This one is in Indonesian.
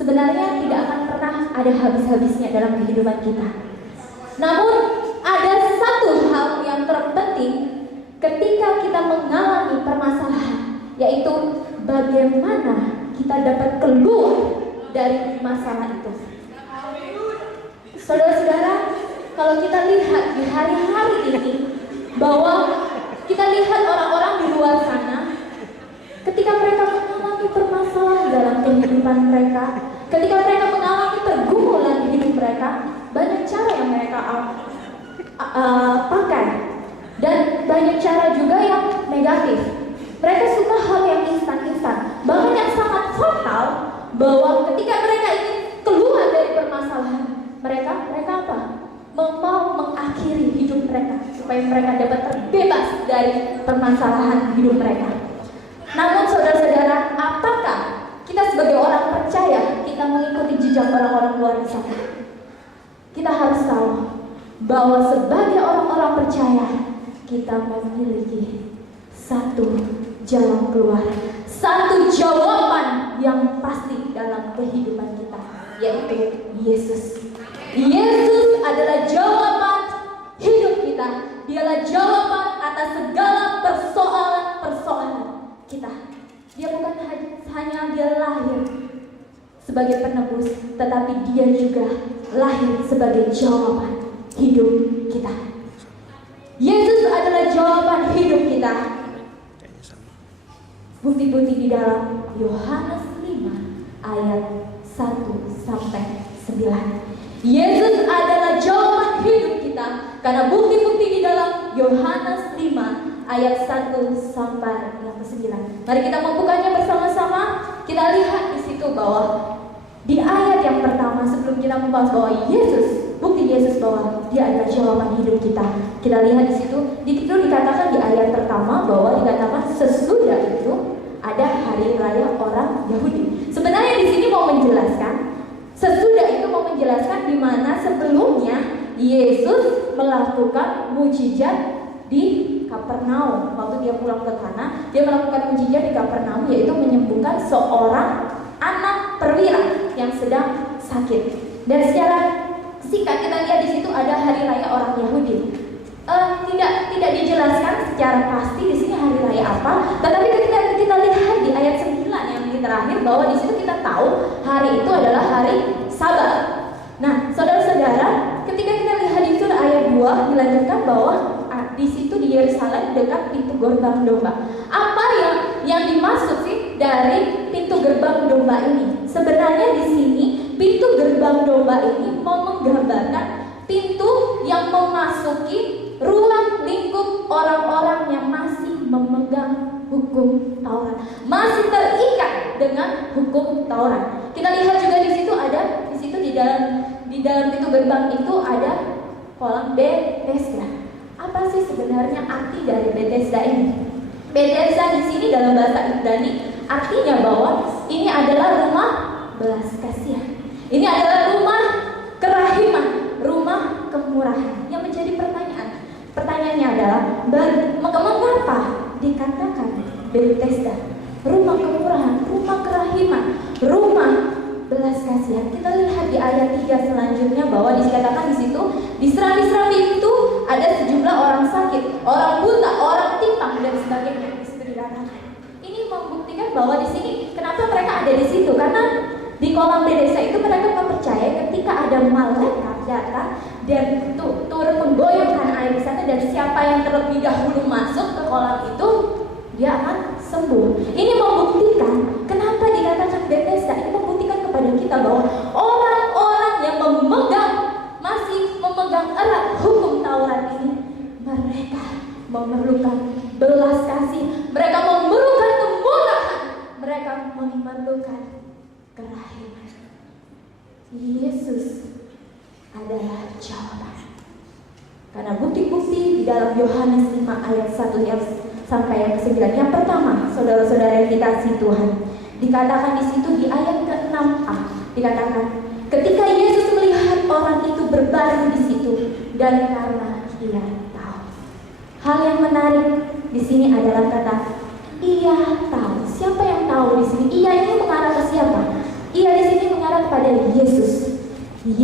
sebenarnya tidak akan pernah ada habis-habisnya dalam kehidupan kita. Namun ada satu hal yang terpenting ketika kita mengalami permasalahan, yaitu bagaimana kita dapat keluar dari masalah itu. Saudara-saudara, kalau kita lihat di hari-hari ini, bahwa kita lihat orang-orang di luar sana, ketika mereka mengalami permasalahan dalam kehidupan mereka, ketika mereka mengalami pergumulan di hidup mereka, banyak cara yang mereka pakai, dan banyak cara juga yang negatif. Mereka suka hal yang instan-instan, bahkan yang sangat fatal, bahwa ketika mereka ingin keluar dari permasalahan mereka apa? Mau mengakhiri hidup mereka supaya mereka dapat terbebas dari permasalahan hidup mereka. Namun saudara-saudara, apakah kita sebagai orang percaya kita mengikuti jejak orang-orang luar sana? Kita harus tahu bahwa sebagai orang-orang percaya kita memiliki satu jalan keluar, satu jawaban yang pasti dalam kehidupan kita, yaitu Yesus. Yesus adalah jawaban hidup kita. Dialah jawaban atas segala persoalan-persoalan kita. Dia bukan hanya dia lahir sebagai penebus, tetapi dia juga lahir sebagai jawaban hidup kita. Yesus adalah jawaban hidup kita. Bukti-bukti di dalam Yohanes 5 ayat 1 sampai 9. Yesus adalah jawaban hidup kita, karena bukti-bukti di dalam Yohanes 5 ayat 1 sampai yang ke-9. Mari kita membukanya bersama-sama. Kita lihat di situ bahwa di ayat yang pertama, sebelum kita membahas bahwa Yesus, bukti Yesus bahwa dia adalah jawaban hidup kita, kita lihat di situ dikatakan di ayat pertama bahwa dikatakan sesudah itu ada hari raya orang Yahudi. Sebenarnya di sini mau menjelaskan, sesudah itu mau menjelaskan di mana sebelumnya Yesus melakukan mujizat di Kapernaum. Waktu dia pulang ke Kana, dia melakukan mujizat di Kapernaum, yaitu menyembuhkan seorang anak perwira yang sedang sakit. Dan secara singkat kita lihat di situ ada hari raya orang Yahudi. Tidak dijelaskan secara pasti di sini hari raya apa, tetapi ketika kita lihat di ayat 9 yang terakhir bahwa di situ kita tahu hari itu adalah hari Sabat. Nah, saudara-saudara, ketika kita lihat di situ ayat 2 dilanjutkan bahwa di situ di Yerusalem dekat pintu gerbang domba. Apa yang dimaksud sih dari pintu gerbang domba ini? Sebenarnya di sini pintu gerbang domba ini mau menggambarkan pintu yang memasuki ruang lingkup orang-orang yang masih memegang hukum Taurat, masih terikat dengan hukum Taurat. Kita lihat juga di situ ada, di dalam pintu gerbang itu ada kolam Bethesda. Apa sih sebenarnya arti dari Bethesda ini? Bethesda di sini dalam bahasa Ibrani artinya bahwa ini adalah rumah belas kasihan. Ini adalah rumah kerahiman, rumah kemurahan. Yang menjadi pertanyaannya adalah mengapa dikatakan Bethesda, rumah kemurahan, rumah kerahiman, rumah belas kasihan? Kita lihat di ayat 3 selanjutnya bahwa dikatakan di situ di serambi-serambi itu ada sejumlah orang sakit, orang buta, orang timpang dan sebagainya. Ini membuktikan bahwa di sini kenapa mereka ada di situ, karena di kolam Bethesda itu mereka percaya ketika ada malaikat datang dan turun menggoyangkan air di sana, dan siapa yang terlebih dahulu masuk ke kolam itu dia akan sembuh. Ini membuktikan kenapa dikatakan Bethesda. Ini membuktikan kepada kita bahwa orang-orang yang masih memegang erat hukum Taurat ini, mereka memerlukan belas kasih, mereka memerlukan kemurahan, mereka memerlukan kerahiman. Yesus adalah jawaban. Karena bukti-bukti di dalam Yohanes 5 ayat 1 sampai yang ke-9. Yang pertama, saudara-saudara yang dikasihi Tuhan, dikatakan di situ di ayat ke-6a, dikatakan ketika Yesus melihat orang itu berbaring di situ, dan karena dia tahu. Hal yang menarik di sini adalah kata ia tahu. Siapa yang tahu di sini? Ia ini mengarah ke siapa? Ia di sini mengarah Yesus